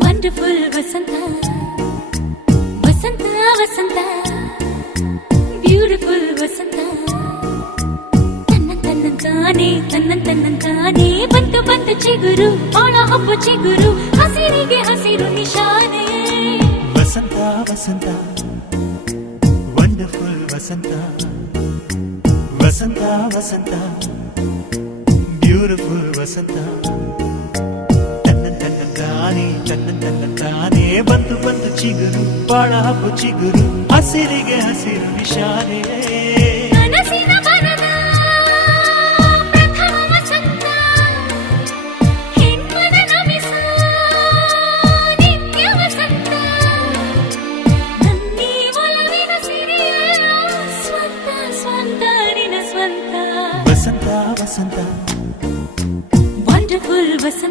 wonderful ವಸಂತ ವಸಂತ ವಸಂತ beautiful ವಸಂತ ತನ್ನಂತಾನೆ ಬಂತು ಬಂತು ಚಿಗುರು ಬಾಳ ಹಬ್ಬ ಚಿಗುರು ಹಸಿರಿಗೆ ಹಸಿರು ನಿಶಾನೆ ವಸಂತ ವಸಂತ ವಂಡರ್ಫುಲ್ ವಸಂತ ವಸಂತ ವಸಂತ ಬ್ಯೂಟಿಫುಲ್ ವಸಂತ ತನ್ನಂತಾನೆ ಬಂತು ಬಂತು ಚಿಗುರು ಬಾಳ ಹಬ್ಬ ಚಿಗುರು ಹಸಿರಿಗೆ ಹಸಿರು ನಿಶಾನೆ